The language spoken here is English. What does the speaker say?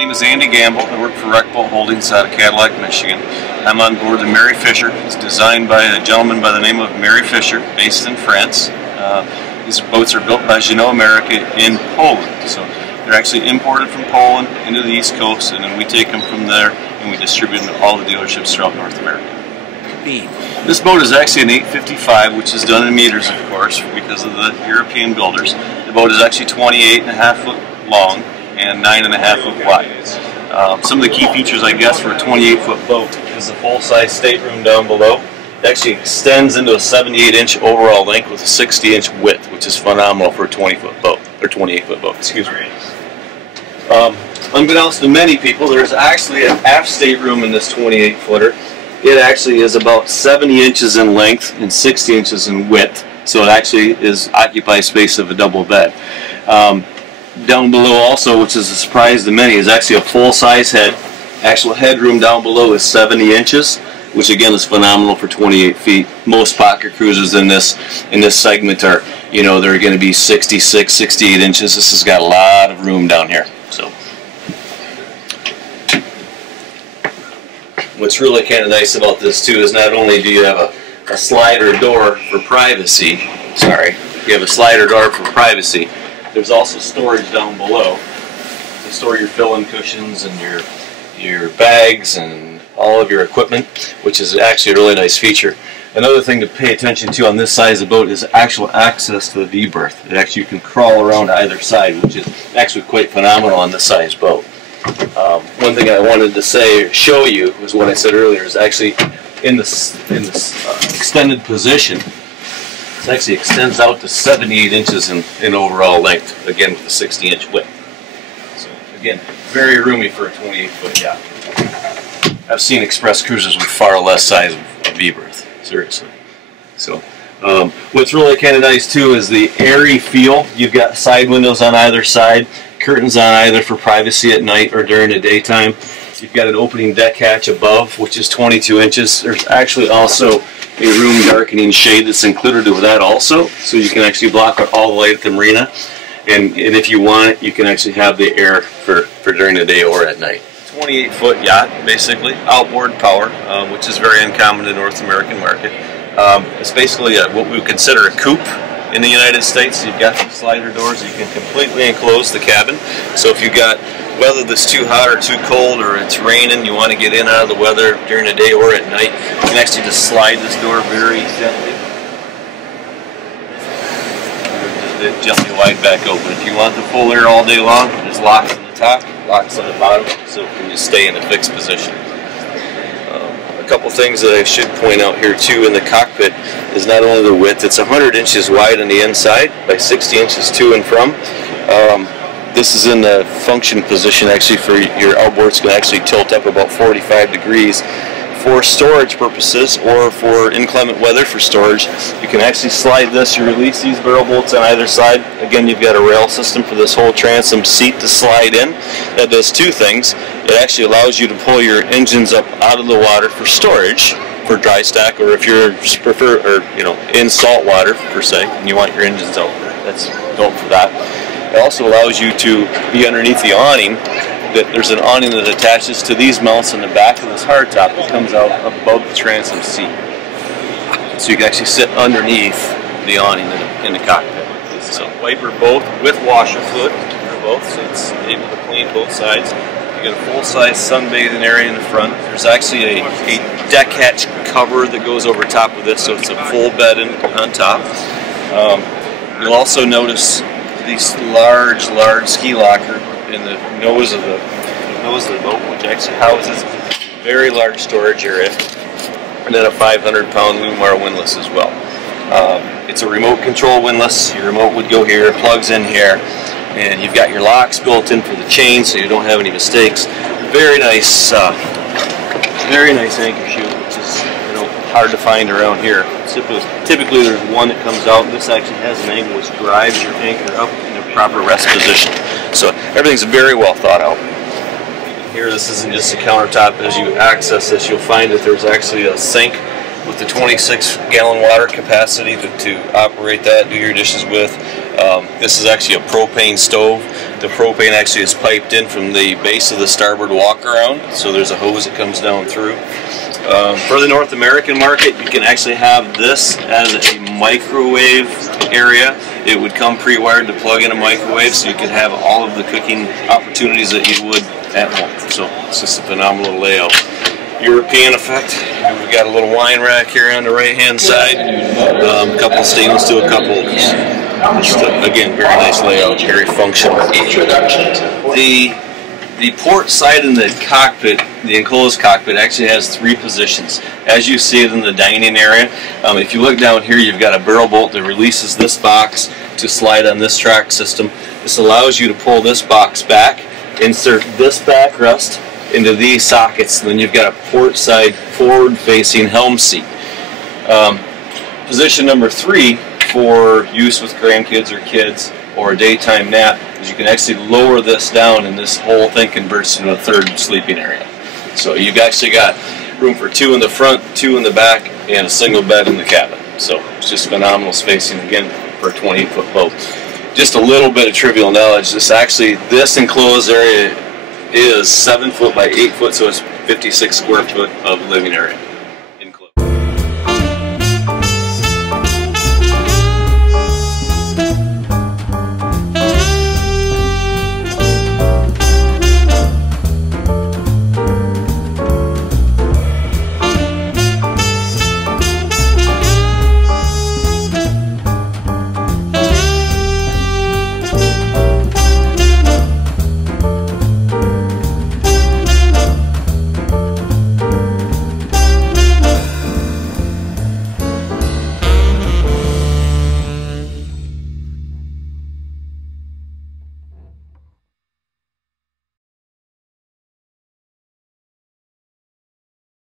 My name is Andy Gamble. I work for Wreck Boat Holdings out of Cadillac, Michigan. I'm on board the Mary Fisher. It's designed by a gentleman by the name of Mary Fisher, based in France. These boats are built by Jeanneau America in Poland. So they're actually imported from Poland into the East Coast, and then we take them from there and we distribute them to all the dealerships throughout North America. This boat is actually an 855, which is done in meters, of course, because of the European builders. The boat is actually 28.5 foot long and 9.5 foot wide. Some of the key features, I guess, for a 28-foot boat is the full-size stateroom down below. It actually extends into a 78-inch overall length with a 60-inch width, which is phenomenal for a 20-foot boat, or 28-foot boat, excuse me. Unbeknownst to many people, there's actually an aft stateroom in this 28-footer. It actually is about 70 inches in length and 60 inches in width, so it actually occupies space of a double bed. Down below also, which is a surprise to many, is actually a full-size head. Actual headroom down below is 70 inches, which again is phenomenal for 28 feet. Most pocket cruisers in this segment are, you know, they're going to be 66, 68 inches. This has got a lot of room down here. So, what's really kind of nice about this too is not only do you have a slider door for privacy, you have a slider door for privacy, there's also storage down below to store your fill-in cushions and your bags and all of your equipment, which is actually a really nice feature. Another thing to pay attention to on this size of boat is actual access to the V-Berth. You can crawl around either side, which is actually quite phenomenal on this size boat. One thing I wanted to show you was what I said earlier, is actually in this extended position. It actually extends out to 78 inches in overall length, again with a 60-inch width. So again, very roomy for a 28-foot yacht. I've seen express cruisers with far less size of V-berth, seriously. So what's really kind of nice too is the airy feel. You've got side windows on either side, curtains on either for privacy at night or during the daytime. You've got an opening deck hatch above, which is 22 inches. There's actually also a room darkening shade that's included with that also, so you can actually block out all the light at the marina. And if you want it, you can actually have the air for during the day or at night. 28-foot yacht, basically, outboard power, which is very uncommon in the North American market. It's basically what we would consider a coupe in the United States. You've got some slider doors. You can completely enclose the cabin. So if you've got weather that's too hot or too cold, or it's raining, you want to get in out of the weather during the day or at night, you can actually just slide this door very gently. Just gently wide back open. If you want the full air all day long, there's locks on the top, locks on the bottom, so it can just stay in a fixed position. A couple things that I should point out here too in the cockpit is not only the width, it's 100 inches wide on the inside by 60 inches to and from. This is in the function position actually for your outboards, can actually tilt up about 45 degrees. For storage purposes or for inclement weather for storage, you can actually slide this. You release these barrel bolts on either side. Again, you've got a rail system for this whole transom seat to slide in. That does two things. It actually allows you to pull your engines up out of the water for storage, for dry stack, or if you're in salt water per se, and you want your engines out, that's built for that. It also allows you to be underneath the awning. There's an awning that attaches to these mounts in the back of this hardtop that comes out above the transom seat. So you can actually sit underneath the awning in the cockpit. So wiper both with washer fluid for both, so it's able to clean both sides. You get a full-size sunbathing area in the front. There's actually a deck hatch cover that goes over top of this, so it's a full bed on top. You'll also notice this large ski locker in the nose of the boat, which actually houses a very large storage area, and then a 500-pound Lumar windlass as well. It's a remote control windlass. Your remote would go here, plugs in here, and you've got your locks built in for the chain, so you don't have any mistakes. Very nice anchor chute, which is hard to find around here. Typically, there's one that comes out. This actually has an angle which drives your anchor up in a proper rest position. So everything's very well thought out. Here, this isn't just a countertop. As you access this, you'll find that there's actually a sink with the 26-gallon water capacity to operate that, do your dishes with. This is actually a propane stove. The propane actually is piped in from the base of the starboard walk around, so there's a hose that comes down through. For the North American market, you can actually have this as a microwave area. It would come pre-wired to plug in a microwave, so you can have all of the cooking opportunities that you would at home. So it's just a phenomenal layout. European effect. We've got a little wine rack here on the right-hand side. A couple stainless steel cup holders. Just again, very nice layout, very functional. The port side in the cockpit, the enclosed cockpit, actually has 3 positions. As you see it in the dining area, if you look down here, you've got a barrel bolt that releases this box to slide on this track system. This allows you to pull this box back, insert this backrest into these sockets, and then you've got a port side forward-facing helm seat. Position number 3 for use with grandkids or kids or a daytime nap is you can actually lower this down, and this whole thing converts into a 3rd sleeping area. So you've actually got room for 2 in the front, 2 in the back, and a single bed in the cabin. So it's just phenomenal spacing again for a 28-foot boat. Just a little bit of trivial knowledge. This enclosed area is 7 foot by 8 foot, so it's 56 square foot of living area.